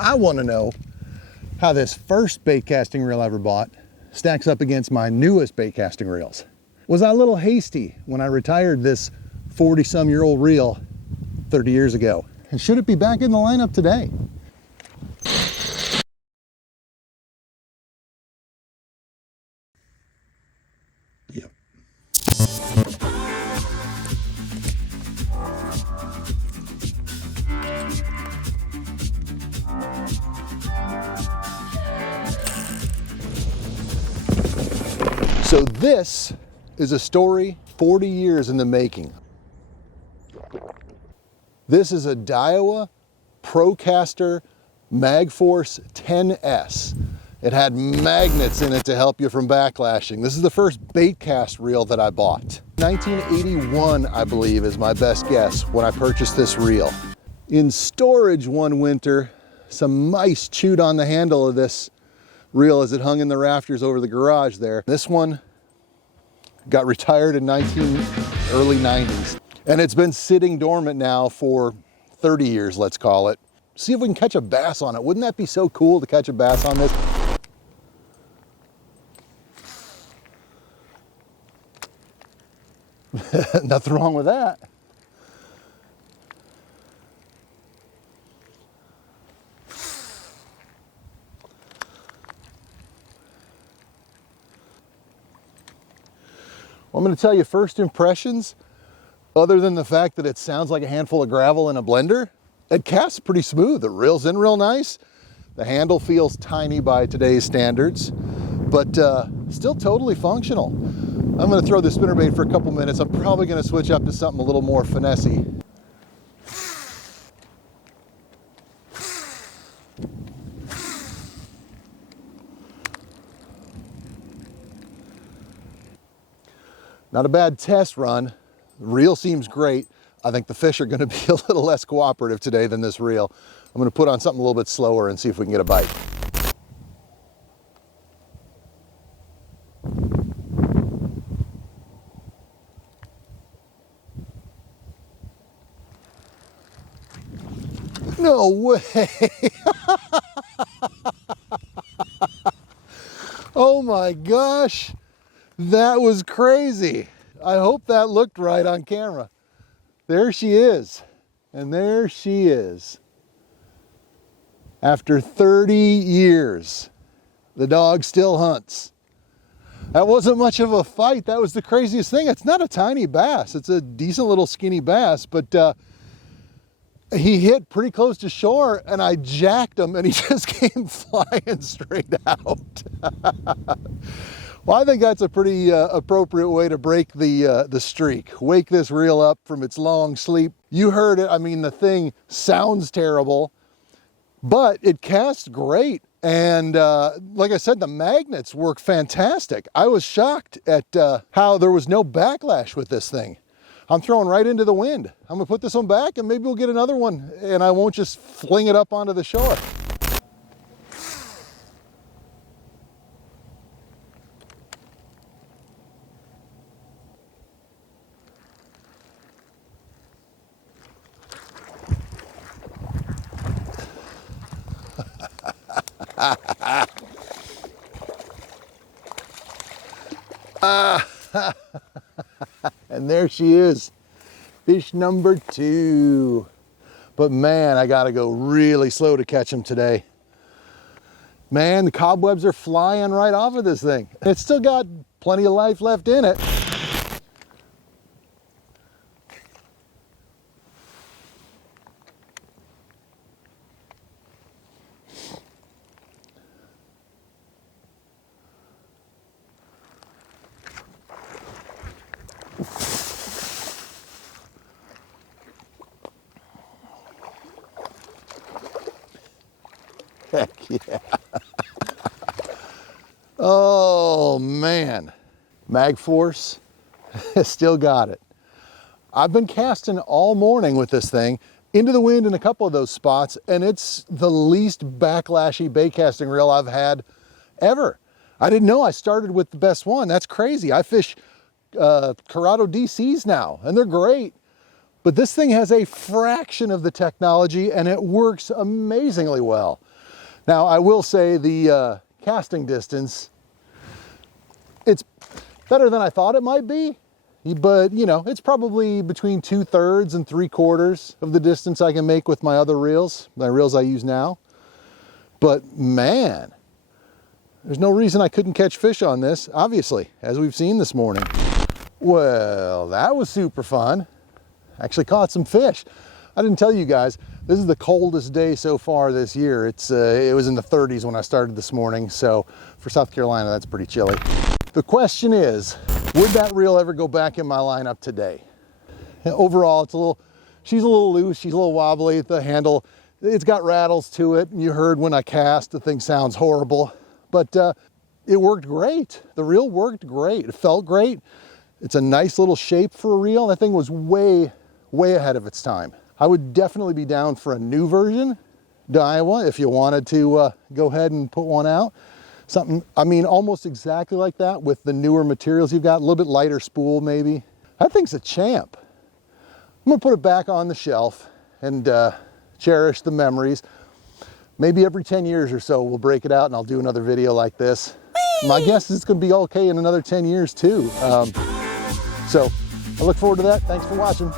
I want to know how this first bait casting reel I ever bought stacks up against my newest bait casting reels. Was I a little hasty when I retired this 40-some-year-old reel 30 years ago? And should it be back in the lineup today? Yep. So this is a story 40 years in the making. This is a Daiwa Procaster Magforce 10S. It had magnets in it to help you from backlashing. This is the first bait cast reel that I bought. 1981, I believe, is my best guess when I purchased this reel. In storage one winter, some mice chewed on the handle of this reel as it hung in the rafters over the garage there. This one got retired in early 90s. And it's been sitting dormant now for 30 years, let's call it. See if we can catch a bass on it. Wouldn't that be so cool to catch a bass on this? Nothing wrong with that. Well, I'm going to tell you first impressions, other than the fact that it sounds like a handful of gravel in a blender. It casts pretty smooth. It reels in real nice. The handle feels tiny by today's standards, but still totally functional. I'm going to throw the spinnerbait for a couple minutes. I'm probably going to switch up to something a little more finessey. Not a bad test run. The reel seems great. I think the fish are going to be a little less cooperative today than this reel. I'm going to put on something a little bit slower and see if we can get a bite. No way! Oh my gosh! That was crazy. I hope that looked right on camera. There she is. And there she is. After 30 years, the dog still hunts. That wasn't much of a fight. That was the craziest thing. It's not a tiny bass. It's a decent little skinny bass, but he hit pretty close to shore and I jacked him and he just came flying straight out. Well, I think that's a pretty appropriate way to break the streak. Wake this reel up from its long sleep. You heard it. I mean, the thing sounds terrible, but it casts great. And like I said, the magnets work fantastic. I was shocked at how there was no backlash with this thing. I'm throwing right into the wind. I'm gonna put this one back and maybe we'll get another one and I won't just fling it up onto the shore. And there she is, fish number 2. But man, I gotta go really slow to catch him today. Man, the cobwebs are flying right off of this thing. It's still got plenty of life left in it. Heck yeah. Oh man, Magforce still got it. I've been casting all morning with this thing into the wind in a couple of those spots, and it's the least backlashy bait casting reel I've had ever. I didn't know I started with the best one. That's crazy. I fish CURADO DCs now, and they're great. But this thing has a fraction of the technology, and it works amazingly well. Now, I will say the casting distance, it's better than I thought it might be, but you know, it's probably between 2/3 and 3/4 of the distance I can make with my other reels, my reels I use now. But man, there's no reason I couldn't catch fish on this, obviously, as we've seen this morning. Well, that was super fun. Actually caught some fish. I didn't tell you guys, this is the coldest day so far this year. It was in the 30s when I started this morning, so for South Carolina, that's pretty chilly. The question is, would that reel ever go back in my lineup today? Overall, she's a little loose, she's a little wobbly, the handle, it's got rattles to it. You heard when I cast, the thing sounds horrible, but it worked great. The reel worked great, it felt great. It's a nice little shape for a reel. That thing was way ahead of its time. I would definitely be down for a new version, Daiwa, if you wanted to go ahead and put one out. Something, I mean, almost exactly like that with the newer materials you've got, a little bit lighter spool maybe. That thing's a champ. I'm gonna put it back on the shelf and cherish the memories. Maybe every 10 years or so we'll break it out and I'll do another video like this. My guess is it's gonna be okay in another 10 years too. So I look forward to that. Thanks for watching.